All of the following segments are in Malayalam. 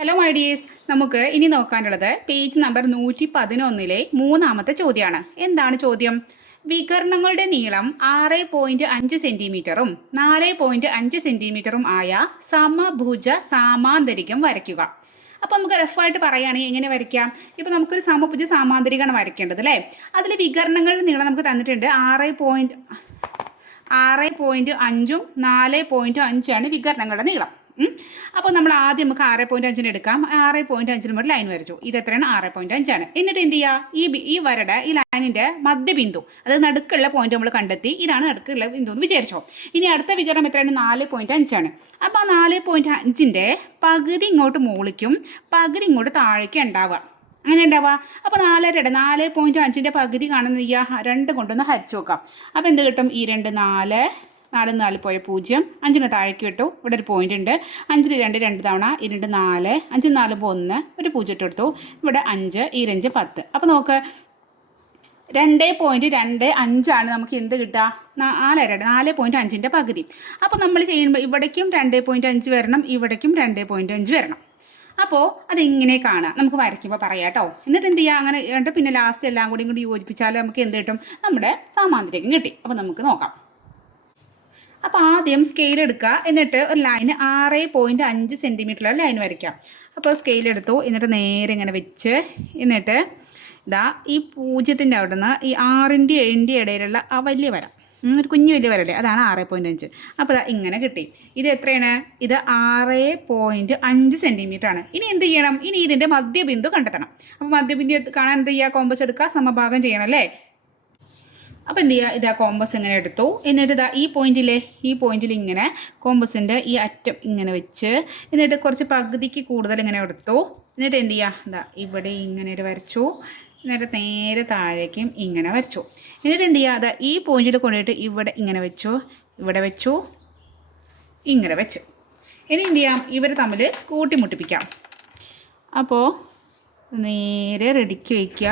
ഹലോ മൈ ഡിയേഴ്സ് നമുക്ക് ഇനി നോക്കാനുള്ളത് പേജ് നമ്പർ നൂറ്റി പതിനൊന്നിലെ മൂന്നാമത്തെ ചോദ്യമാണ് എന്താണ് ചോദ്യം? വികരണങ്ങളുടെ നീളം ആറ് പോയിന്റ് അഞ്ച് സെന്റിമീറ്ററും നാല് പോയിന്റ് അഞ്ച് സെന്റിമീറ്ററും ആയ സമഭുജ സാമാന്തരികം വരയ്ക്കുക. അപ്പോൾ നമുക്ക് റഫായിട്ട് പറയുകയാണെങ്കിൽ എങ്ങനെ വരയ്ക്കാം? ഇപ്പോൾ നമുക്കൊരു സമഭുജ സാമാന്തരികമാണ് വരയ്ക്കേണ്ടത് അല്ലേ? അതിൽ വികരണങ്ങളുടെ നീളം നമുക്ക് തന്നിട്ടുണ്ട് ആറ് പോയിന്റ് ആറ് പോയിന്റ് അഞ്ചും നാല് പോയിന്റ് അഞ്ചാണ് വികരണങ്ങളുടെ നീളം. അപ്പോൾ നമ്മൾ ആദ്യം നമുക്ക് ആറ് പോയിന്റ് അഞ്ചിന് എടുക്കാം. ആറ് പോയിന്റ് അഞ്ചിന് ഒരു ലൈൻ വരച്ചു. ഇത് എത്രയാണ്? ആറ് പോയിന്റ് അഞ്ചാണ്. എന്നിട്ട് എന്ത് ചെയ്യുക ഈ ഈ വരയുടെ ഈ ലൈനിന്റെ മധ്യബിന്ദു അത് നടുക്കുള്ള പോയിന്റ് നമ്മൾ കണ്ടെത്തി. ഇതാണ് നടുക്കുള്ള ബിന്ദു എന്ന് വിചാരിച്ചോ. ഇനി അടുത്ത വികരണം എത്രയാണ്? നാല് പോയിന്റ് അഞ്ചാണ്. അപ്പോൾ നാല് പോയിന്റ് അഞ്ചിന്റെ പകുതി ഇങ്ങോട്ട് മുകളിലേക്കും പകുതി ഇങ്ങോട്ട് താഴേക്കും ഉണ്ടാവുക. അങ്ങനെ ഉണ്ടാവുക. അപ്പോൾ നാലരയുടെ നാല് പോയിന്റ് അഞ്ചിന്റെ പകുതി കാണുന്ന ഈ രണ്ട് കൊണ്ടൊന്ന് ഹരിച്ചു നോക്കാം. അപ്പോൾ എന്ത് കിട്ടും? ഈ രണ്ട് നാല് നാല് നാല് പോയ പൂജ്യം. അഞ്ചിന് താഴേക്ക് വിട്ടു. ഇവിടെ ഒരു പോയിന്റ് ഉണ്ട്. അഞ്ചിന് രണ്ട് രണ്ട് തവണ ഈ രണ്ട് നാല് അഞ്ച് നാല് ഒന്ന് ഒരു പൂജ്യം ഇട്ട് കൊടുത്തു. ഇവിടെ അഞ്ച് ഈ രഞ്ച് പത്ത്. അപ്പോൾ നോക്ക് രണ്ട് പോയിന്റ് രണ്ട് അഞ്ചാണ് നമുക്ക് എന്ത് കിട്ടുക? നാലര നാല് പോയിന്റ് അഞ്ചിന്റെ പകുതി. അപ്പോൾ നമ്മൾ ചെയ്യുമ്പോൾ ഇവിടേക്കും രണ്ട് പോയിന്റ് അഞ്ച് വരണം ഇവിടേക്കും രണ്ട് പോയിന്റ് അഞ്ച് വരണം. അപ്പോൾ അതിങ്ങനെ കാണാം. നമുക്ക് വരയ്ക്കുമ്പോൾ പറയാം കേട്ടോ. എന്നിട്ട് എന്ത് ചെയ്യുക അങ്ങനെ എന്നിട്ട് പിന്നെ ലാസ്റ്റ് എല്ലാം കൂടി കൂടി യോജിപ്പിച്ചാൽ നമുക്ക് എന്ത് കിട്ടും? നമ്മുടെ സാമാന്തരികം കിട്ടി. അപ്പോൾ നമുക്ക് നോക്കാം. അപ്പോൾ ആദ്യം സ്കെയിൽ എടുക്കുക. എന്നിട്ട് ഒരു ലൈന് ആറ് പോയിന്റ് അഞ്ച് സെന്റിമീറ്ററിലുള്ള ലൈൻ വരയ്ക്കാം. അപ്പോൾ സ്കെയിൽ എടുത്തു. എന്നിട്ട് നേരെ ഇങ്ങനെ വെച്ച് എന്നിട്ട് ഇതാ ഈ പൂജ്യത്തിന്റെ അവിടെ നിന്ന് ഈ ആറിന്റെ ഏഴിന്റെ ഇടയിലുള്ള ആ വലിയ വര. ഒരു കുഞ്ഞു വലിയ വരല്ലേ? അതാണ് ആറ് പോയിന്റ് അഞ്ച്. അപ്പോൾ ഇതാ ഇങ്ങനെ കിട്ടി. ഇത് എത്രയാണ്? ഇത് ആറ് പോയിന്റ് അഞ്ച് സെന്റിമീറ്റർ ആണ്. ഇനി എന്ത് ചെയ്യണം? ഇനി ഇതിന്റെ മധ്യബിന്ദു കണ്ടെത്തണം. അപ്പോൾ മധ്യബിന്ദു കാണാൻ എന്ത് ചെയ്യുക? കോമ്പസ് എടുക്കുക. സമഭാഗം ചെയ്യണം അല്ലേ? അപ്പോൾ എന്ത് ചെയ്യുക? ഇതാ കോമ്പസ് ഇങ്ങനെ എടുത്തു. എന്നിട്ട് ഇതാ ഈ പോയിന്റിലെ ഈ പോയിന്റിൽ ഇങ്ങനെ കോമ്പസിന്റെ ഈ അറ്റം ഇങ്ങനെ വെച്ച് എന്നിട്ട് കുറച്ച് പകുതിക്ക് കൂടുതൽ ഇങ്ങനെ എടുത്തു. എന്നിട്ട് എന്ത് ചെയ്യുക? ഇതാ ഇവിടെ ഇങ്ങനെ ഒരു വരച്ചു. എന്നിട്ട് നേരെ താഴേക്കും ഇങ്ങനെ വരച്ചു. എന്നിട്ട് എന്ത് ചെയ്യുക? അതാ ഈ പോയിന്റിൽ കൊണ്ടുപോയിട്ട് ഇവിടെ ഇങ്ങനെ വെച്ചു. ഇവിടെ വെച്ചു. ഇങ്ങനെ വെച്ചു. ഇനി എന്ത് ചെയ്യാം? ഇവർ തമ്മിൽ കൂട്ടിമുട്ടിപ്പിക്കാം. അപ്പോൾ നേരെ റെഡിക്ക് വയ്ക്കുക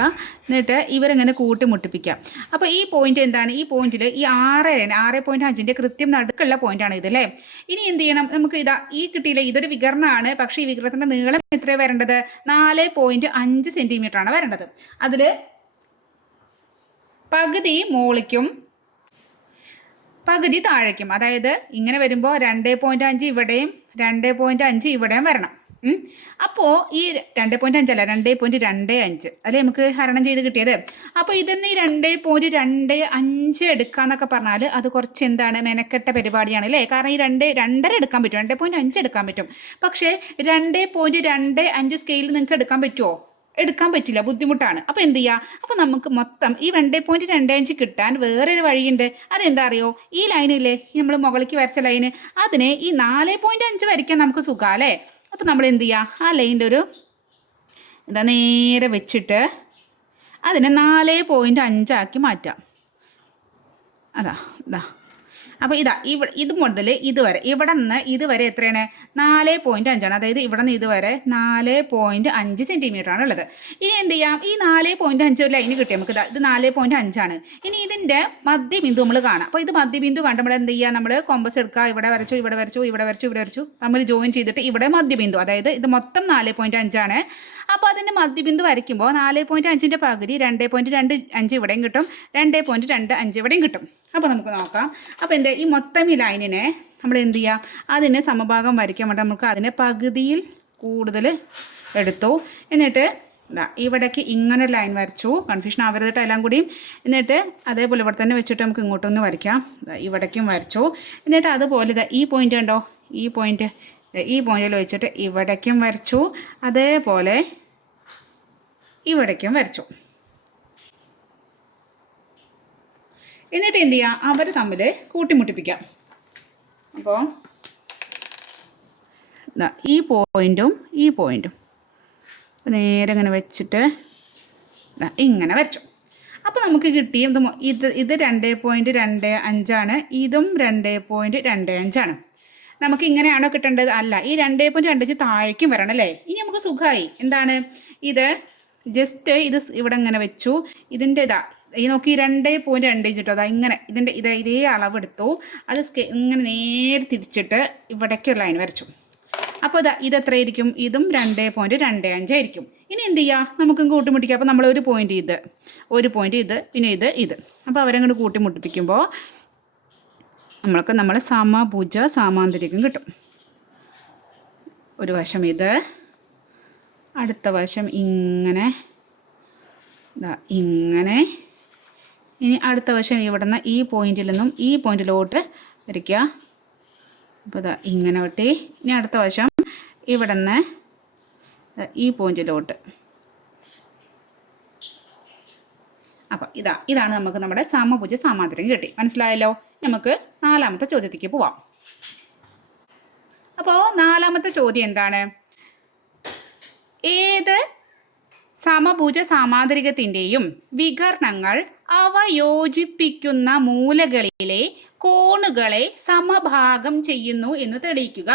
എന്നിട്ട് ഇവരിങ്ങനെ കൂട്ടി മുട്ടിപ്പിക്കാം അപ്പോൾ ഈ പോയിന്റ് എന്താണ്? ഈ പോയിന്റിൽ ഈ ആറ് ആറ് പോയിന്റ് അഞ്ചിന്റെ കൃത്യം നടുക്കുള്ള പോയിന്റാണ് ഇത് അല്ലേ ഇനി എന്ത് ചെയ്യണം? നമുക്ക് ഇതാ ഈ കിട്ടിയില്ല ഇതൊരു വികരണമാണ്. പക്ഷേ ഈ വികരണത്തിന്റെ നീളം എത്ര വരേണ്ടത്? നാല് പോയിന്റ് അഞ്ച് സെന്റിമീറ്റർ ആണ് വരേണ്ടത്. അതിൽ പകുതി മോളിക്കും പകുതി താഴേക്കും. അതായത് ഇങ്ങനെ വരുമ്പോൾ രണ്ട് പോയിന്റ് അഞ്ച് ഇവിടെയും രണ്ട് പോയിന്റ് അഞ്ച് ഇവിടെയും വരണം. അപ്പോൾ ഈ രണ്ട് പോയിന്റ് അഞ്ചല്ല രണ്ട് പോയിന്റ് രണ്ട് അഞ്ച് അല്ലേ നമുക്ക് ഹരണം ചെയ്ത് കിട്ടിയത്? അപ്പോൾ ഇതെന്ന് ഈ രണ്ട് പോയിന്റ് രണ്ട് അഞ്ച് എടുക്കാന്നൊക്കെ പറഞ്ഞാൽ അത് കുറച്ച് എന്താണ് മെനക്കെട്ട പരിപാടിയാണ് അല്ലേ? കാരണം ഈ രണ്ട് രണ്ടര എടുക്കാൻ പറ്റും രണ്ട് പോയിന്റ് അഞ്ച് എടുക്കാൻ പറ്റും. പക്ഷേ രണ്ട് പോയിന്റ് രണ്ട് അഞ്ച് സ്കെയിലിൽ നിങ്ങൾക്ക് എടുക്കാൻ പറ്റുമോ എടുക്കാൻ പറ്റില്ല ബുദ്ധിമുട്ടാണ്. അപ്പോൾ എന്ത് ചെയ്യുക അപ്പോൾ നമുക്ക് മൊത്തം ഈ രണ്ട് പോയിന്റ് രണ്ട് അഞ്ച് കിട്ടാൻ വേറൊരു വഴിയുണ്ട്. അതെന്താ അറിയോ? ഈ ലൈനില്ലേ നമ്മൾ മുകളിലേക്ക് വരച്ച ലൈന് അതിനെ ഈ നാല് പോയിന്റ് അഞ്ച് വരയ്ക്കാൻ നമുക്ക് സുഖമല്ലേ അപ്പോൾ നമ്മൾ എന്ത് ചെയ്യുക ആ ലൈനിന്റെ ഒരു ഇതാ നേരെ വെച്ചിട്ട് അതിനെ നാല് പോയിന്റ് അഞ്ചാക്കി മാറ്റാം. അതാ ഇതാ അപ്പോൾ ഇതാ ഇവ ഇത് മുതൽ ഇതുവരെ ഇവിടെ നിന്ന് ഇതുവരെ എത്രയാണ്? നാല് പോയിന്റ് അഞ്ചാണ്. അതായത് ഇവിടെ നിന്ന് ഇതുവരെ നാല് പോയിന്റ് അഞ്ച് സെന്റിമീറ്റർ ആണ് ഉള്ളത്. ഇനി എന്ത് ചെയ്യാം? ഈ നാല് പോയിന്റ് അഞ്ച് ഒരു ലൈന് കിട്ടി. നമുക്ക് ഇതാ നാല് പോയിന്റ് അഞ്ചാണ് ഇനി ഇതിന്റെ മധ്യബിന്ദു നമ്മൾ കാണാം. അപ്പോൾ ഇത് മധ്യബിന്ദു നമ്മൾ എന്ത് ചെയ്യുക നമ്മൾ കോമ്പസ് എടുക്കുക. ഇവിടെ വരച്ചു ഇവിടെ വരച്ചു ഇവിടെ വരച്ചു ഇവിടെ വരച്ചു. നമ്മൾ ജോയിൻ ചെയ്തിട്ട് ഇവിടെ മധ്യബിന്ദു. അതായത് ഇത് മൊത്തം നാല് പോയിന്റ് അഞ്ചാണ് അപ്പോൾ അതിന്റെ മധ്യബിന്ദു വരയ്ക്കുമ്പോൾ നാല് പോയിന്റ് അഞ്ചിന്റെ പകുതി രണ്ട് പോയിന്റ് രണ്ട് അഞ്ച് ഇവിടെയും കിട്ടും. രണ്ട് പോയിന്റ് രണ്ട് അഞ്ച് ഇവിടെയും കിട്ടും. അപ്പോൾ നമുക്ക് നോക്കാം. അപ്പോൾ എന്റെ ഈ മൊത്തം ഈ ലൈനിനെ നമ്മൾ എന്ത് ചെയ്യാം? അതിനെ സമഭാഗം വരയ്ക്കാൻ വേണ്ടി നമുക്ക് അതിനെ പകുതിയിൽ കൂടുതൽ എടുത്തു. എന്നിട്ട് ഇവിടേക്ക് ഇങ്ങനെ ലൈൻ വരച്ചു. കൺഫ്യൂഷൻ ആവരുത് എല്ലാം കൂടിയും. എന്നിട്ട് അതേപോലെ ഇവിടെ തന്നെ വെച്ചിട്ട് നമുക്ക് ഇങ്ങോട്ടൊന്ന് വരയ്ക്കാം. ഇവിടേക്കും വരച്ചു. എന്നിട്ട് അതുപോലെ ഇതാ ഈ പോയിന്റ് ഉണ്ടോ ഈ പോയിന്റ് ഈ പോയിന്റിൽ വെച്ചിട്ട് ഇവിടേക്കും വരച്ചു. അതേപോലെ ഇവിടേക്കും വരച്ചു. എന്നിട്ട് എന്ത് ചെയ്യുക അവർ തമ്മിൽ കൂട്ടിമുട്ടിപ്പിക്കാം. അപ്പോൾ ഈ പോയിന്റും ഈ പോയിന്റും നേരെ ഇങ്ങനെ വെച്ചിട്ട് ഇങ്ങനെ വരച്ചു. അപ്പോൾ നമുക്ക് കിട്ടി ഇത് ഇത് രണ്ട് പോയിന്റ് രണ്ട് അഞ്ചാണ്. ഇതും രണ്ട് പോയിന്റ് രണ്ട് അഞ്ചാണ്. നമുക്ക് ഇങ്ങനെയാണോ കിട്ടേണ്ടത്? അല്ല ഈ രണ്ട് പോയിന്റ് രണ്ട് താഴേക്കും വരണം അല്ലേ? ഇനി നമുക്ക് സുഖമായി എന്താണ്? ഇത് ജസ്റ്റ് ഇത് ഇവിടെ ഇങ്ങനെ വെച്ചു. ഇതിന്റെ ഇതാ ഈ നോക്കി രണ്ടേ പോയിന്റ് രണ്ട് വെച്ചിട്ടോ അതാ ഇങ്ങനെ ഇതിന്റെ ഇത് ഇതേ അളവെടുത്തു. അത് സ്കെ ഇങ്ങനെ നേരെ തിരിച്ചിട്ട് ഇവിടേക്ക് ലൈൻ വരച്ചു. അപ്പോൾ ഇതാ ഇത് എത്രയായിരിക്കും? ഇതും രണ്ട് പോയിന്റ് രണ്ട് അഞ്ചായിരിക്കും ഇനി എന്ത് ചെയ്യുക നമുക്ക് കൂട്ടിമുട്ടിക്കാം. അപ്പോൾ നമ്മൾ ഒരു പോയിന്റ് ഇത് ഒരു പോയിന്റ് ഇത് പിന്നെ ഇത് ഇത്. അപ്പോൾ അവരങ്ങോട്ട് കൂട്ടിമുട്ടിപ്പിക്കുമ്പോൾ നമ്മൾക്ക് നമ്മൾ സമഭുജ സാമാന്തരികം കിട്ടും. ഒരു വശം ഇത് അടുത്ത വശം ഇങ്ങനെ ഇങ്ങനെ ഇനി അടുത്ത വശം ഇവിടുന്ന് ഈ പോയിന്റിൽ നിന്നും ഈ പോയിന്റിലോട്ട് വരയ്ക്കുക. അപ്പോൾ ഇതാ ഇങ്ങനെ വെട്ടി. ഇനി അടുത്ത വശം ഇവിടുന്ന് ഈ പോയിന്റിലോട്ട് അപ്പം ഇതാ ഇതാണ് നമുക്ക് നമ്മുടെ സമഭുജ സാമാന്തരം കിട്ടി. മനസ്സിലായല്ലോ? നമുക്ക് നാലാമത്തെ ചോദ്യത്തേക്ക് പോവാം. അപ്പോൾ നാലാമത്തെ ചോദ്യം എന്താണ്? ഏത് സമഭുജ സാമാന്തരികത്തിന്റെയും വികരണങ്ങൾ അവ യോജിപ്പിക്കുന്ന മൂലകളിലെ കോണുകളെ സമഭാഗം ചെയ്യുന്നു എന്ന് തെളിയിക്കുക.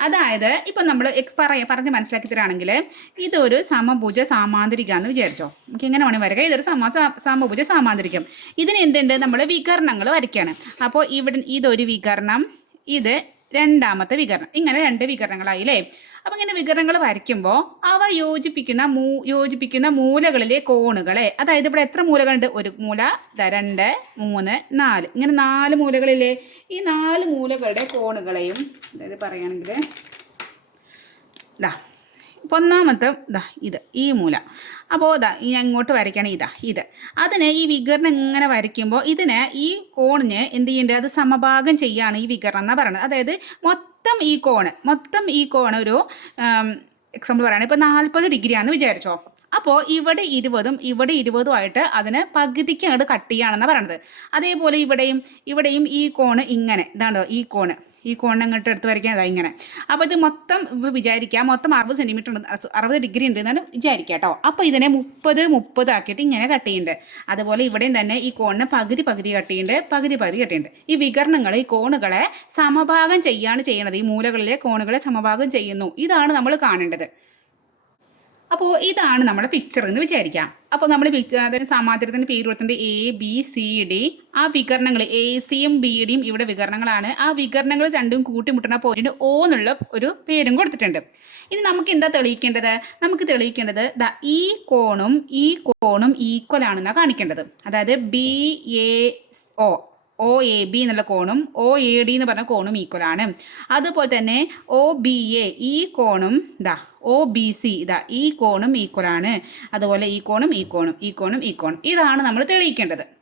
അതായത് ഇപ്പം നമ്മൾ എക്സ് പറയ പറഞ്ഞ് മനസ്സിലാക്കി തരാണെങ്കിൽ ഇതൊരു സമഭുജ സാമാന്തരിക എന്ന് വിചാരിച്ചോ. നമുക്ക് എങ്ങനെ വേണമെങ്കിൽ വരയ്ക്കാം ഇതൊരു സമാ സമഭുജ സാമാന്തരികം ഇതിന് എന്തുണ്ട് നമ്മൾ വികരണങ്ങൾ വരയ്ക്കുകയാണ് അപ്പോൾ ഇവിടെ ഇതൊരു വികരണം ഇത് രണ്ടാമത്തെ വികരണം ഇങ്ങനെ രണ്ട് വികരണങ്ങളായില്ലേ അപ്പം ഇങ്ങനെ വികരണങ്ങൾ വരയ്ക്കുമ്പോൾ അവ യോജിപ്പിക്കുന്ന മൂ യോജിപ്പിക്കുന്ന മൂലകളിലെ കോണുകളെ അതായത് ഇവിടെ എത്ര മൂലകളുണ്ട്? ഒരു മൂല രണ്ട് മൂന്ന് നാല്. ഇങ്ങനെ നാല് മൂലകളില്ലേ? ഈ നാല് മൂലകളുടെ കോണുകളെയും അതായത് പറയുകയാണെങ്കിൽ ഇതാ ഒന്നാമത്തെ ഇതാ ഇത് ഈ മൂല. അപ്പോൾ ഇതാ ഞാൻ അങ്ങോട്ട് വരയ്ക്കണം ഇതാ ഇത്. അതിന് ഈ വികരണം ഇങ്ങനെ വരയ്ക്കുമ്പോൾ ഇതിന് ഈ കോണിന് എന്ത് ചെയ്യേണ്ടത് അത് സമഭാഗം ചെയ്യാണ് ഈ വികരണം എന്നാണ് പറയുന്നത് അതായത് മൊത്തം ഈ കോണ് മൊത്തം ഈ കോണ് ഒരു എക്സാമ്പിൾ പറയുകയാണ് ഇപ്പോൾ നാൽപ്പത് ഡിഗ്രിയാണെന്ന് വിചാരിച്ചോ? അപ്പോൾ ഇവിടെ ഇരുപതും ഇവിടെ ഇരുപതും ആയിട്ട് അതിന് പകുതിക്ക് അങ്ങോട്ട് കട്ട് ചെയ്യുകയാണെന്നാണ് പറയണത്. അതേപോലെ ഇവിടെയും ഇവിടെയും ഈ കോണ് ഇങ്ങനെ ഇതാണ്ടോ ഈ കോണ്. ഈ കോണിനെ അങ്ങോട്ട് എടുത്ത് വരയ്ക്കാൻ അതാ ഇങ്ങനെ. അപ്പോൾ ഇത് മൊത്തം ഇപ്പോൾ വിചാരിക്കുക മൊത്തം അറുപത് സെന്റിമീറ്റർ ഉണ്ട് അറുപത് ഡിഗ്രി ഉണ്ട് എന്നാണ് വിചാരിക്കുക കേട്ടോ. അപ്പോൾ ഇതിനെ മുപ്പത് മുപ്പത് ആക്കിയിട്ട് ഇങ്ങനെ കട്ട് ചെയ്യുന്നുണ്ട്. അതുപോലെ ഇവിടെയും തന്നെ ഈ കോണിനെ പകുതി പകുതി കട്ട് ചെയ്യുന്നുണ്ട് പകുതി പകുതി കട്ട് ചെയ്യുന്നുണ്ട്. ഈ വികരണങ്ങൾ ഈ കോണുകളെ സമഭാഗം ചെയ്യാണ് ചെയ്യണത് ഈ മൂലകളിലെ കോണുകളെ സമഭാഗം ചെയ്യുന്നു. ഇതാണ് നമ്മൾ കാണേണ്ടത്. അപ്പോൾ ഇതാണ് നമ്മുടെ പിക്ചർ എന്ന് വിചാരിക്കാം. അപ്പോൾ നമ്മൾ പിക്ചർ അതായത് സമാന്തരത്തിന്റെ പേര് കൊടുത്തിട്ടുണ്ട് എ ബി സി ഡി ആ വികരണങ്ങൾ എ സിയും ബി ഡിയും ഇവിടെ വികരണങ്ങളാണ്. ആ വികരണങ്ങൾ രണ്ടും കൂട്ടിമുട്ടുന്ന പോയിന്റ് ഓ എന്നുള്ള ഒരു പേരും കൊടുത്തിട്ടുണ്ട്. ഇനി നമുക്ക് എന്താ തെളിയിക്കേണ്ടത്? നമുക്ക് തെളിയിക്കേണ്ടത് ദ ഈ കോണും ഈ കോണും ഈക്വൽ ആണെന്നാണ് കാണിക്കേണ്ടത്. അതായത് B A O O A B എന്നുള്ള കോണും ഒ എ ഡി എന്ന് പറഞ്ഞ കോണും ഈക്വൽ ആണ്. അതുപോലെ തന്നെ ഒ ബി എ ഈ കോണും ഇതാ ഒ ബി സി ഇതാ ഈ കോണും ഈക്വൽ ആണ്. അതുപോലെ ഈ കോണും ഈ കോണും ഈ കോണും ഈ കോണും. ഇതാണ് നമ്മൾ തെളിയിക്കേണ്ടത്.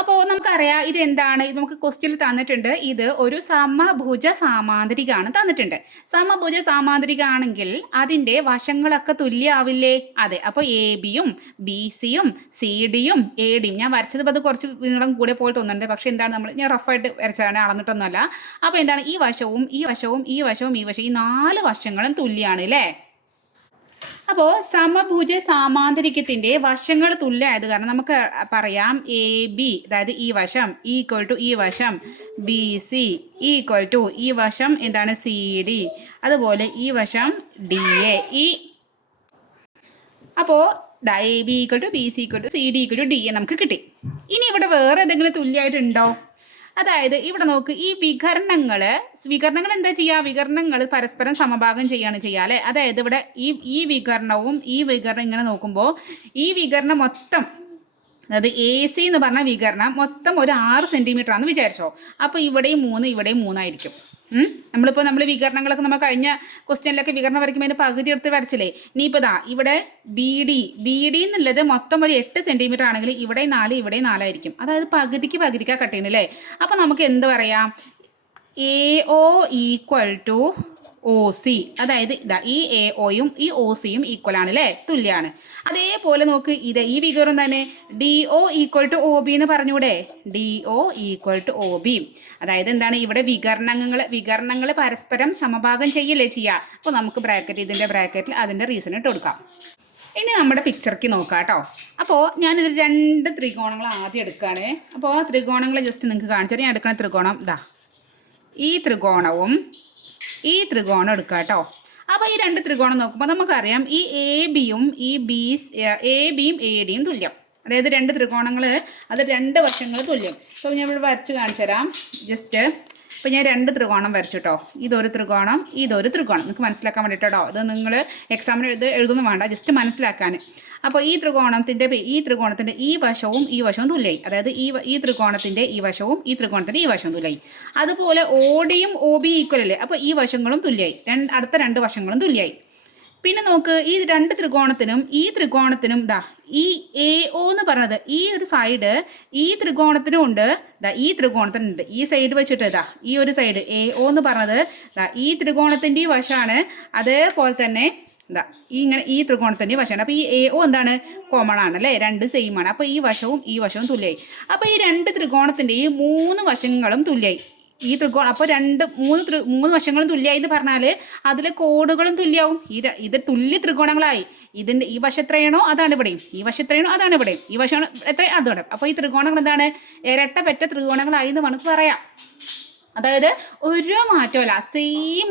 അപ്പോൾ നമുക്കറിയാം ഇത് എന്താണ് ഇത് നമുക്ക് ക്വസ്റ്റ്യനിൽ തന്നിട്ടുണ്ട്. ഇത് ഒരു സമഭുജ സാമാന്തരികാണ് തന്നിട്ടുണ്ട്. സമഭുജ സാമാന്തരിക ആണെങ്കിൽ അതിന്റെ വശങ്ങളൊക്കെ തുല്യാവില്ലേ? അതെ അപ്പോൾ എ ബിയും ബി സിയും സി ഡിയും എ ഡിയും ഞാൻ വരച്ചത് അത് കുറച്ച് നീളം കൂടെ പോലെ തോന്നുന്നുണ്ട്. പക്ഷേ എന്താണ് നമ്മൾ ഞാൻ റഫായിട്ട് വരച്ചതാണ് അളന്നിട്ടൊന്നുമല്ല. അപ്പോൾ എന്താണ്? ഈ വശവും ഈ വശവും ഈ വശവും ഈ വശവും ഈ നാല് വശങ്ങളും തുല്യമാണ് അല്ലേ? അപ്പോൾ സമഭുജ സാമാന്തരികത്തിന്റെ വശങ്ങൾ തുല്യമായത് കാരണം നമുക്ക് പറയാം എ ബി അതായത് ഈ വശം ഈക്വൽ ടു ഈ വശം ബി സി ഈക്വൽ ടു ഈ വശം എന്താണ് സി ഡി അതുപോലെ ഈ വശം ഡി എ ഈ അപ്പോൾ A B equal to B C equal to C D equal to D A നമുക്ക് കിട്ടി. ഇനി ഇവിടെ വേറെ എന്തെങ്കിലും തുല്യമായിട്ടുണ്ടോ? അതായത് ഇവിടെ നോക്ക് ഈ വികരണങ്ങൾ വികരണങ്ങൾ എന്താ ചെയ്യുക? വികരണങ്ങൾ പരസ്പരം സമഭാഗം ചെയ്യാണ് ചെയ്യുക അല്ലേ? അതായത് ഇവിടെ ഈ ഈ വികരണവും ഈ വികരണം ഇങ്ങനെ നോക്കുമ്പോൾ ഈ വികരണം മൊത്തം അതായത് എ സി എന്ന് പറഞ്ഞ വികരണം മൊത്തം ഒരു ആറ് സെന്റിമീറ്റർ ആണെന്ന് വിചാരിച്ചോ? അപ്പോൾ ഇവിടെയും മൂന്ന് ഇവിടെയും മൂന്നായിരിക്കും? നമ്മളിപ്പോൾ നമ്മൾ വികരണങ്ങളൊക്കെ നമ്മൾ കഴിഞ്ഞ ക്വസ്റ്റ്യനിലൊക്കെ വികരണം വരയ്ക്കുമ്പോൾ അതിന് പകുതി എടുത്ത് വരച്ചില്ലേ? ഇനിയിപ്പോൾ ദാ ഇവിടെ ബി ഡി ബി ഡി എന്നുള്ളത് മൊത്തം ഒരു എട്ട് സെന്റിമീറ്റർ ആണെങ്കിൽ ഇവിടെ നാല് ഇവിടെ നാലായിരിക്കും. അതായത് പകുതിക്ക് പകുതിക്കാ കട്ട് ചെയ്യുന്നത് അല്ലേ അപ്പോൾ നമുക്ക് എന്ത് പറയാം? A O equal to O C അതായത് ഇതാ ഈ എ ഒയും ഈ ഒ സിയും ഈക്വൽ ആണ് അല്ലേ തുല്യമാണ് അതേപോലെ നോക്ക് ഇത് ഈ വികരം തന്നെ. D O equal to O B എന്ന് പറഞ്ഞൂടെ? D O equal to O B അതായത് എന്താണ്? ഇവിടെ വികരണങ്ങൾ വികരണങ്ങൾ പരസ്പരം സമഭാഗം ചെയ്യല്ലേ ചെയ്യുക അപ്പോൾ നമുക്ക് ബ്രാക്കറ്റ് ഇതിന്റെ ബ്രാക്കറ്റിൽ അതിന്റെ റീസൺ ഇട്ട് കൊടുക്കാം. ഇനി നമ്മുടെ പിക്ചർക്ക് നോക്കാം കേട്ടോ അപ്പോൾ ഞാനിത് രണ്ട് ത്രികോണങ്ങൾ ആദ്യം എടുക്കുകയാണ് അപ്പോൾ ആ ത്രികോണങ്ങൾ ജസ്റ്റ് നിങ്ങൾക്ക് കാണിച്ചാൽ ഞാൻ എടുക്കുന്ന ത്രികോണം ഇതാ ഈ ത്രികോണവും ഈ ത്രികോണം എടുക്കുക കേട്ടോ അപ്പോൾ ഈ രണ്ട് ത്രികോണം നോക്കുമ്പോൾ നമുക്കറിയാം ഈ എ ബിയും ഈ ബി എ ബിയും എ ഡിയും തുല്യം. അതായത് രണ്ട് ത്രികോണങ്ങൾ അത് രണ്ട് വശങ്ങൾ തുല്യം. അപ്പോൾ ഞാൻ ഇവിടെ വരച്ച് കാണിച്ചു തരാം. ജസ്റ്റ് ഇപ്പോൾ ഞാൻ രണ്ട് ത്രികോണം വരച്ചിട്ടോ. ഇതൊരു ത്രികോണം ഇതൊരു ത്രികോണം. നിങ്ങൾക്ക് മനസ്സിലാക്കാൻ വേണ്ടിയിട്ടോ ഇത് നിങ്ങൾ എക്സാമിന് എഴുത് എഴുതൊന്നും വേണ്ട ജസ്റ്റ് മനസ്സിലാക്കാൻ അപ്പോൾ ഈ ത്രികോണത്തിന്റെ ഈ ത്രികോണത്തിന്റെ ഈ വശവും ഈ വശവും തുല്യായി. അതായത് ഈ ഈ ത്രികോണത്തിന്റെ ഈ വശവും ഈ ത്രികോണത്തിന്റെ ഈ വശവും തുല്യായി. അതുപോലെ ഓടിയും ഒ ബി ഈക്വൽ അല്ലേ? അപ്പോൾ ഈ വശങ്ങളും തുല്യായി. രണ്ട് അടുത്ത രണ്ട് വശങ്ങളും തുല്യമായി പിന്നെ നോക്ക് ഈ രണ്ട് ത്രികോണത്തിനും ഈ ത്രികോണത്തിനും ദാ ഈ എ ഒ എന്ന് പറഞ്ഞത് ഈ ഒരു സൈഡ് ഈ ത്രികോണത്തിനും ഉണ്ട് ദാ ഈ ത്രികോണത്തിനുണ്ട് ഈ സൈഡ് വെച്ചിട്ട് ദാ ഈ ഒരു സൈഡ് എ ഒ എന്ന് പറഞ്ഞത് ദാ ഈ ത്രികോണത്തിന്റെ വശമാണ് അതേപോലെ തന്നെ ഇതാ ഈ ഇങ്ങനെ ഈ ത്രികോണത്തിന്റെ വശമാണ് അപ്പോൾ ഈ എ ഒ എന്താണ്? കോമൺ ആണ് അല്ലേ? രണ്ട് സെയിം ആണ്. അപ്പോൾ ഈ വശവും ഈ വശവും തുല്യമായി. അപ്പോൾ ഈ രണ്ട് ത്രികോണത്തിന്റെ ഈ മൂന്ന് വശങ്ങളും തുല്യമായി. ഈ ത്രികോണം അപ്പോൾ രണ്ട് മൂന്ന് ത്രി മൂന്ന് വശങ്ങളും തുല്യമായി എന്ന് പറഞ്ഞാൽ അതിലെ കോണുകളും തുല്യമാവും ഈ ഇത് തുല്യ ത്രികോണങ്ങളായി. ഇതിന്റെ ഈ വശത്രയാണോ അതാണ് ഇവിടെയും. ഈ വശത്രയാണോ അതാണ് ഇവിടെയും. ഈ വശം എത്ര അതോടെ അപ്പോൾ ഈ ത്രികോണങ്ങൾ എന്താണ്? ഇരട്ട പെറ്റ ത്രികോണങ്ങളായി എന്ന് നമുക്ക് പറയാം. അതായത് ഒരു മാറ്റമല്ല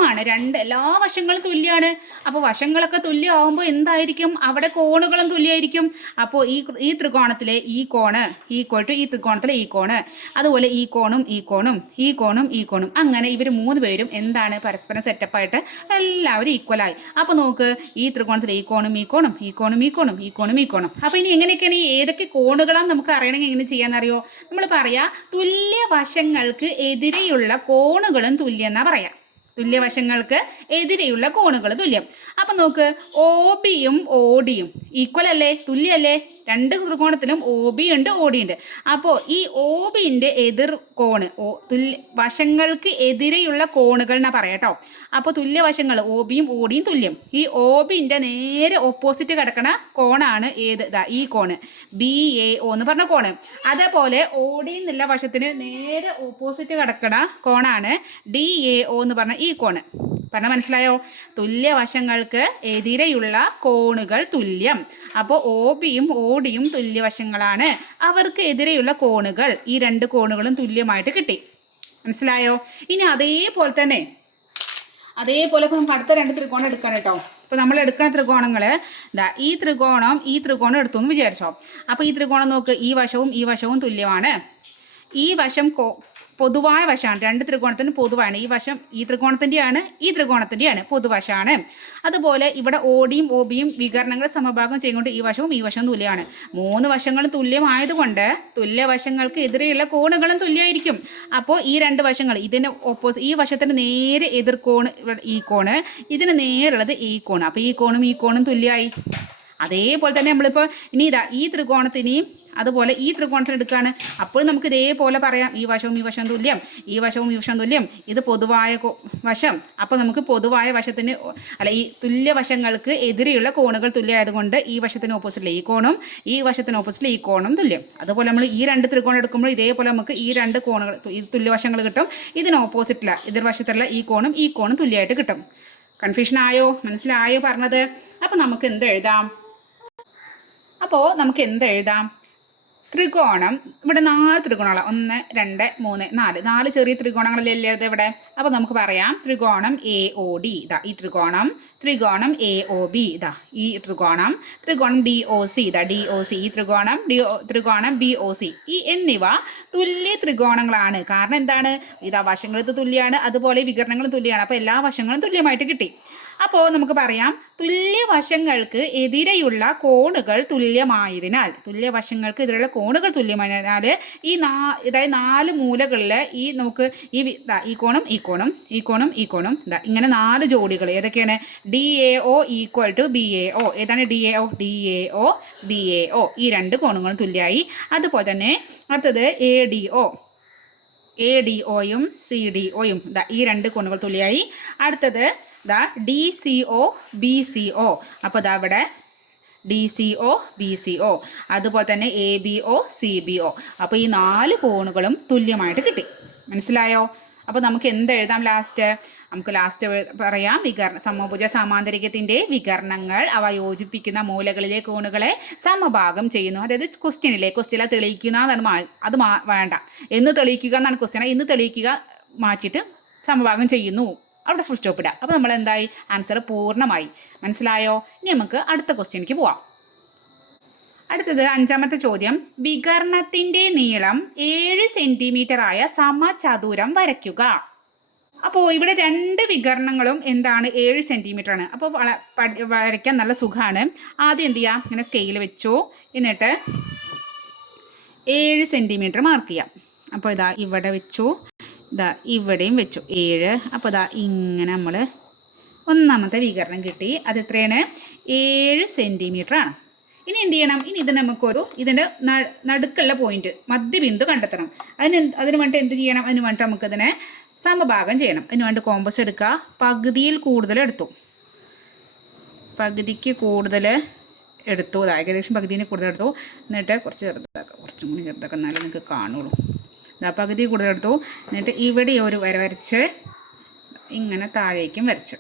ആണ്. രണ്ട് എല്ലാ വശങ്ങളും തുല്യമാണ് അപ്പോൾ വശങ്ങളൊക്കെ തുല്യമാകുമ്പോൾ എന്തായിരിക്കും? അവിടെ കോണുകളും തുല്യമായിരിക്കും. അപ്പോൾ ഈ ഈ ത്രികോണത്തിലെ ഈ കോണ് ഈക്വൽ ടു ഈ ത്രികോണത്തിലെ ഈ കോണ് അതുപോലെ ഈ കോണും ഈ കോണും ഈ കോണും ഈ കോണും. അങ്ങനെ ഇവർ മൂന്ന് പേരും എന്താണ് പരസ്പരം സെറ്റപ്പായിട്ട് എല്ലാവരും ഈക്വലായി അപ്പോൾ നോക്ക് ഈ ത്രികോണത്തിലെ ഈ കോണും ഈ കോണും ഈ കോണും ഈ കോണും ഈ കോണും ഈ കോണും. അപ്പോൾ ഇനി എങ്ങനെയൊക്കെയാണ് ഈ ഏതൊക്കെ കോണുകളാണ് നമുക്ക് അറിയണമെങ്കിൽ എങ്ങനെ ചെയ്യാമെന്നറിയോ നമ്മൾ പറയാ തുല്യ വശങ്ങൾക്ക് എതിരെയുള്ള കോണുകളും തുല്യം എന്നാ പറയാം. തുല്യവശങ്ങൾക്ക് എതിരെയുള്ള കോണുകൾ തുല്യം. അപ്പം നോക്ക് ഒ ബിയും ഒ ഡിയും ഈക്വൽ അല്ലേ? തുല്യല്ലേ? രണ്ട് ത്രികോണത്തിലും ഒ ബി ഉണ്ട് ഒ ഡി ഉണ്ട്. അപ്പോൾ ഈ ഒ ബിന്റെ എതിർ കോണ് ഓ തുല്യ വശങ്ങൾക്ക് എതിരെയുള്ള കോണുകൾ എന്നാ പറയാം കേട്ടോ അപ്പോൾ തുല്യവശങ്ങൾ ഒ ബിയും ഒ ഡിയും തുല്യം. ഈ ഒ ബിന്റെ നേരെ ഓപ്പോസിറ്റ് കിടക്കണ കോണാണ് ഏത്? ഇതാ ഈ കോണ്. ബി എ ഒ എന്ന് പറഞ്ഞ കോണ്. അതേപോലെ ഒ ഡി എന്നുള്ള വശത്തിന് നേരെ ഓപ്പോസിറ്റ് കിടക്കണ കോണാണ് ഡി എ ഒ എന്ന് പറഞ്ഞ ഈ കോണ് പറഞ്ഞാൽ മനസ്സിലായോ? തുല്യവശങ്ങൾക്ക് എതിരെയുള്ള കോണുകൾ തുല്യം. അപ്പോൾ ഒ ബിയും ഒ ഡിയും തുല്യവശങ്ങളാണ്. അവർക്ക് എതിരെയുള്ള കോണുകൾ ഈ രണ്ട് കോണുകളും തുല്യമായിട്ട് കിട്ടി. മനസ്സിലായോ? ഇനി അതേപോലെ തന്നെ അതേപോലെ ഇപ്പം നമുക്ക് അടുത്ത രണ്ട് ത്രികോണം എടുക്കാൻ കേട്ടോ. ഇപ്പോൾ നമ്മൾ എടുക്കുന്ന ത്രികോണങ്ങൾ ദാ ഈ ത്രികോണം ഈ ത്രികോണം എടുത്തു എന്ന് വിചാരിച്ചോ. അപ്പോൾ ഈ ത്രികോണം നോക്ക് ഈ വശവും ഈ വശവും തുല്യമാണ്. ഈ വശം പൊതുവായ വശമാണ്. രണ്ട് ത്രികോണത്തിന് പൊതുവാണ്. ഈ വശം ഈ ത്രികോണത്തിന്റെയാണ് ഈ ത്രികോണത്തിന്റെയാണ് പൊതുവശമാണ് അതുപോലെ ഇവിടെ ഓടിയും ഓബിയും വികരണങ്ങൾ സമഭാഗം ചെയ്യുന്നുണ്ട് ഈ വശവും ഈ വശവും തുല്യമാണ്. മൂന്ന് വശങ്ങളും തുല്യമായതുകൊണ്ട് തുല്യ വശങ്ങൾക്ക് എതിരെയുള്ള കോണുകളും തുല്യമായിരിക്കും. അപ്പോൾ ഈ രണ്ട് വശങ്ങൾ ഇതിന് ഓപ്പോസ് ഈ വശത്തിന് നേരെ എതിർ കോണ് ഇവിടെ ഈ കോണ് ഇതിന് നേരുള്ളത് ഈ കോണ്. അപ്പോൾ ഈ കോണും ഈ കോണും തുല്യമായി. അതേപോലെ തന്നെ നമ്മളിപ്പോൾ ഇനി ഇതാ ഈ ത്രികോണത്തിനെയും അതുപോലെ ഈ ത്രികോണത്തിന് എടുക്കുകയാണ്. അപ്പോൾ നമുക്ക് ഇതേപോലെ പറയാം. ഈ വശവും ഈ വശം തുല്യം. ഈ വശവും ഈ വശം തുല്യം. ഇത് പൊതുവായ വശം. അപ്പോൾ നമുക്ക് പൊതുവായ വശത്തിന് അല്ല ഈ തുല്യ വശങ്ങൾക്ക് എതിരെയുള്ള കോണുകൾ തുല്യമായതുകൊണ്ട് ഈ വശത്തിന് ഓപ്പോസിറ്റിൽ ഈ കോണും ഈ വശത്തിന് ഓപ്പോസിറ്റിൽ ഈ കോണും തുല്യം. അതുപോലെ നമ്മൾ ഈ രണ്ട് ത്രികോണം എടുക്കുമ്പോൾ ഇതേപോലെ നമുക്ക് ഈ രണ്ട് കോണുകൾ ഈ തുല്യവശങ്ങൾ കിട്ടും. ഇതിന് ഓപ്പോസിറ്റില്ല എതിർവശത്തുള്ള ഈ കോണും ഈ കോണും തുല്യമായിട്ട് കിട്ടും. കൺഫ്യൂഷൻ ആയോ? മനസ്സിലായോ പറഞ്ഞത്? അപ്പോൾ നമുക്ക് എന്ത് എഴുതാം അപ്പോൾ നമുക്ക് എന്ത് എഴുതാം ത്രികോണം. ഇവിടെ നാല് ത്രികോണങ്ങളാണ് ഒന്ന് രണ്ട് മൂന്ന് നാല്. നാല് ചെറിയ ത്രികോണങ്ങളല്ലേ ഇത് ഇവിടെ? അപ്പോൾ നമുക്ക് പറയാം. ത്രികോണം എ ഒ ഡി ഇതാ ഈ ത്രികോണം. ത്രികോണം എ ഒ ബി ഇതാ ഈ ത്രികോണം. ത്രികോണം ഡി ഒ സി ഇതാ ഡി ഒ സി ഈ ത്രികോണം ഡി ത്രികോണം ബി ഒ സി ഈ എന്നിവ തുല്യ ത്രികോണങ്ങളാണ്. കാരണം എന്താണ്? ഇതാ വശങ്ങൾ ഇത് തുല്യമാണ് അതുപോലെ വികരണങ്ങളും തുല്യമാണ് അപ്പോൾ എല്ലാ വശങ്ങളും തുല്യമായിട്ട് കിട്ടി. അപ്പോൾ നമുക്ക് പറയാം തുല്യവശങ്ങൾക്ക് എതിരെയുള്ള കോണുകൾ തുല്യമായതിനാൽ തുല്യവശങ്ങൾക്ക് എതിരെയുള്ള കോണുകൾ തുല്യമായതിനാൽ ഈ നാ അതായത് നാല് മൂലകളിൽ ഈ നമുക്ക് ഈ ഈ കോണും ഈ കോണും ഈ കോണും ഈ കോണും ഇതാ ഇങ്ങനെ നാല് ജോഡികൾ ഏതൊക്കെയാണ്? D A O equal to B A O. ഏതാണ് D A O? D A O B A O. ഈ രണ്ട് കോണുകളും തുല്യമായി അതുപോലെ തന്നെ അടുത്തത് A D O. A D ഒയും C D ഒയും ദാ ഈ രണ്ട് കോണുകൾ തുല്യമായി അടുത്തത് ദാ D C O B C O അപ്പോൾ ദാ ഇവിടെ D C O B C O അതുപോലെ തന്നെ A B O C B O അപ്പോൾ ഈ നാല് കോണുകളും തുല്യമായിട്ട് കിട്ടി. മനസ്സിലായോ? അപ്പോൾ നമുക്ക് എന്ത് എഴുതാം ലാസ്റ്റ് നമുക്ക് ലാസ്റ്റ് പറയാം. വികരണ സമഭുജ സമാന്തരികത്തിന്റെ വികരണങ്ങൾ അവ യോജിപ്പിക്കുന്ന മൂലകളിലെ കോണുകളെ സമഭാഗം ചെയ്യുന്നു. അതായത് ക്വസ്റ്റ്യനിലെ ക്വസ്റ്റ്യനെ തെളിയിക്കുന്ന എന്നാണ് അത് വേണ്ട. എന്ന് തെളിയിക്കുക എന്നാണ് ക്വസ്റ്റ്യൻ എന്ന് തെളിയിക്കുക മാറ്റിയിട്ട് സമഭാഗം ചെയ്യുന്നു. അവിടെ ഫുൾ സ്റ്റോപ്പ് ഇടുക അപ്പോൾ നമ്മൾ എന്തായി ആൻസർ പൂർണമായി. മനസ്സിലായോ? ഇനി നമുക്ക് അടുത്ത ക്വസ്റ്റ്യനിലേക്ക് പോവാം. അടുത്തത് അഞ്ചാമത്തെ ചോദ്യം. വികരണത്തിന്റെ നീളം ഏഴ് സെന്റിമീറ്റർ ആയ സമചതുരം വരയ്ക്കുക. അപ്പോൾ ഇവിടെ രണ്ട് വികരണങ്ങളും എന്താണ്? ഏഴ് സെന്റിമീറ്റർ ആണ്. അപ്പോൾ വരയ്ക്കാൻ നല്ല സുഖമാണ് ആദ്യം എന്ത് ചെയ്യുക ഇങ്ങനെ സ്കെയിൽ വെച്ചു. എന്നിട്ട് ഏഴ് സെന്റിമീറ്റർ മാർക്ക് ചെയ്യാം. അപ്പോൾ ഇതാ ഇവിടെ വെച്ചു. ഇതാ ഇവിടെയും വെച്ചു. ഏഴ്. അപ്പോൾ ഇതാ ഇങ്ങനെ നമ്മൾ ഒന്നാമത്തെ വികരണം കിട്ടി. അത് എത്രയാണ്? ഏഴ് സെന്റിമീറ്റർ ആണ്. ഇനി എന്ത് ചെയ്യണം? ഇനി ഇത് നമുക്കൊരു ഇതിന്റെ നടുക്കുള്ള പോയിന്റ് മധ്യബിന്ദു കണ്ടെത്തണം. അതിന് അതിന് വേണ്ടി എന്ത് ചെയ്യണം? അതിന് വേണ്ടി നമുക്ക് ഇതിനെ സമഭാഗം ചെയ്യണം. അതിന് വേണ്ടി കോമ്പസ് എടുക്കുക. പകുതിയിൽ കൂടുതൽ എടുത്തു. പകുതിക്ക് കൂടുതൽ എടുത്തു. ഏകദേശം പകുതിയിൽ കൂടുതൽ എടുത്തു. എന്നിട്ട് കുറച്ച് ചെറുതാക്കാം. കുറച്ചും കൂടി ചെറുതാക്കാം. എന്നാലും നിങ്ങൾക്ക് കാണുള്ളൂ. ഇതാ പകുതി കൂടുതൽ എടുത്തു. എന്നിട്ട് ഇവിടെ ഒരു വര വരച്ച് ഇങ്ങനെ താഴേക്കും വരച്ചു.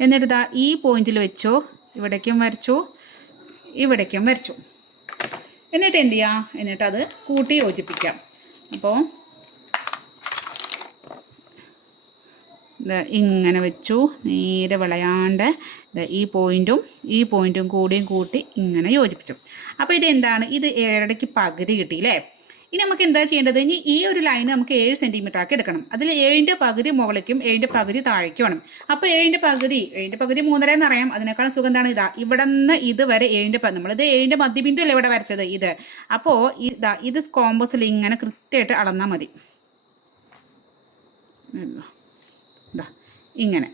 എന്നിട്ട് ഈ പോയിന്റിൽ വെച്ചു. ഇവിടേക്കും വരച്ചു. ഇവിടേക്കും വരച്ചു. എന്നിട്ട് എന്ത് ചെയ്യാം? എന്നിട്ട് അത് കൂട്ടി യോജിപ്പിക്കാം. അപ്പോൾ ഇങ്ങനെ വെച്ചു. നേരെ വിളയാണ്ട് ഈ പോയിന്റും ഈ പോയിന്റും കൂടിയും കൂട്ടി ഇങ്ങനെ യോജിപ്പിച്ചു. അപ്പോൾ ഇതെന്താണ്? ഇത് ഏഴരയ്ക്ക് പകുതി കിട്ടിയില്ലേ? ഇനി നമുക്ക് എന്താ ചെയ്യേണ്ടത്? ഇനി ഈ ഒരു ലൈൻ നമുക്ക് ഏഴ് സെന്റിമീറ്റർ ആക്കി എടുക്കണം. അതിൽ ഏഴിന്റെ പകുതി മുകളിലേക്കും ഏഴിന്റെ പകുതി താഴേക്കും വേണം അപ്പോൾ ഏഴിന്റെ പകുതി ഏഴിന്റെ പകുതി മൂന്നര എന്നറിയാം. അതിനേക്കാളും സുഖം എന്താണ്? ഇതാ ഇവിടെ നിന്ന് ഇതുവരെ ഏഴിന്റെ നമ്മളിത് ഏഴിന്റെ മധ്യബിന്ദു അല്ലേ ഇവിടെ വരച്ചത്? ഇത്. അപ്പോൾ ഇതാ ഇത് കോമ്പസിൽ ഇങ്ങനെ കൃത്യമായിട്ട് അളന്നാൽ മതി. ഇതാ ഇങ്ങനെ.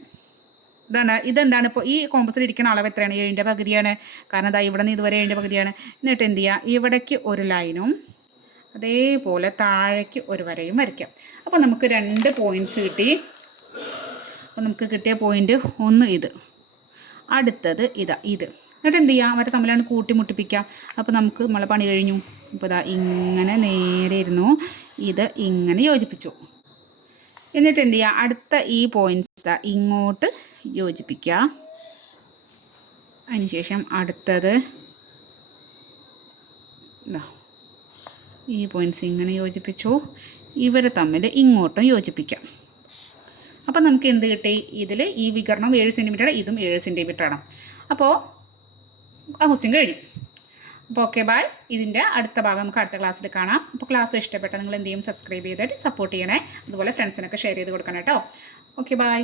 ഇതാണ് ഇതെന്താണ്? ഇപ്പോൾ ഈ കോമ്പസിൽ ഇരിക്കുന്ന അളവ് എത്രയാണ്? ഏഴിന്റെ പകുതിയാണ്. കാരണം ഇതാ ഇവിടെ നിന്ന് ഇതുവരെ ഏഴിന്റെ പകുതിയാണ്. എന്നിട്ട് എന്ത് ചെയ്യുക ഇവിടേക്ക് ഒരു ലൈനും അതേപോലെ താഴേക്ക് ഒരു വരയും വരയ്ക്കാം. അപ്പോൾ നമുക്ക് രണ്ട് പോയിന്റ്സ് കിട്ടി. അപ്പോൾ നമുക്ക് കിട്ടിയ പോയിന്റ് ഒന്ന് ഇത്. അടുത്തത് ഇതാ ഇത്. എന്നിട്ട് എന്ത് ചെയ്യാം? അവരെ തമ്മിലാണ് കൂട്ടിമുട്ടിപ്പിക്കുക. അപ്പോൾ നമുക്ക് നമ്മളെ പണി കഴിഞ്ഞു. അപ്പോൾ ഇതാ ഇങ്ങനെ നേരെ ഇരുന്നു. ഇത് ഇങ്ങനെ യോജിപ്പിച്ചു. എന്നിട്ട് എന്ത് ചെയ്യുക അടുത്ത ഈ പോയിന്റ്സ് ഇതാ ഇങ്ങോട്ട് യോജിപ്പിക്കുക. അതിനുശേഷം അടുത്തത് ഇതാ ഈ പോയിന്റ്സ് ഇങ്ങനെ യോജിപ്പിച്ചു? ഇവരെ തമ്മിൽ ഇങ്ങോട്ടും യോജിപ്പിക്കാം. അപ്പോൾ നമുക്ക് എന്ത് കിട്ടി? ഇതിൽ ഈ വികരണം ഏഴ് സെന്റിമീറ്റർ ഇതും ഏഴ് സെന്റിമീറ്റർ ആണ്. അപ്പോൾ ആ ക്വസ്റ്റ്യൻ കഴിഞ്ഞു. അപ്പോൾ ഓക്കെ ബൈ ഇതിന്റെ അടുത്ത ഭാഗം നമുക്ക് അടുത്ത ക്ലാസ്സിൽ കാണാം. അപ്പോൾ ക്ലാസ് ഇഷ്ടപ്പെട്ട നിങ്ങൾ എന്ത് ചെയ്യും? സബ്സ്ക്രൈബ് ചെയ്തിട്ട് സപ്പോർട്ട് ചെയ്യണേ. അതുപോലെ ഫ്രണ്ട്സിനൊക്കെ ഷെയർ ചെയ്ത് കൊടുക്കണം കേട്ടോ. Okay bye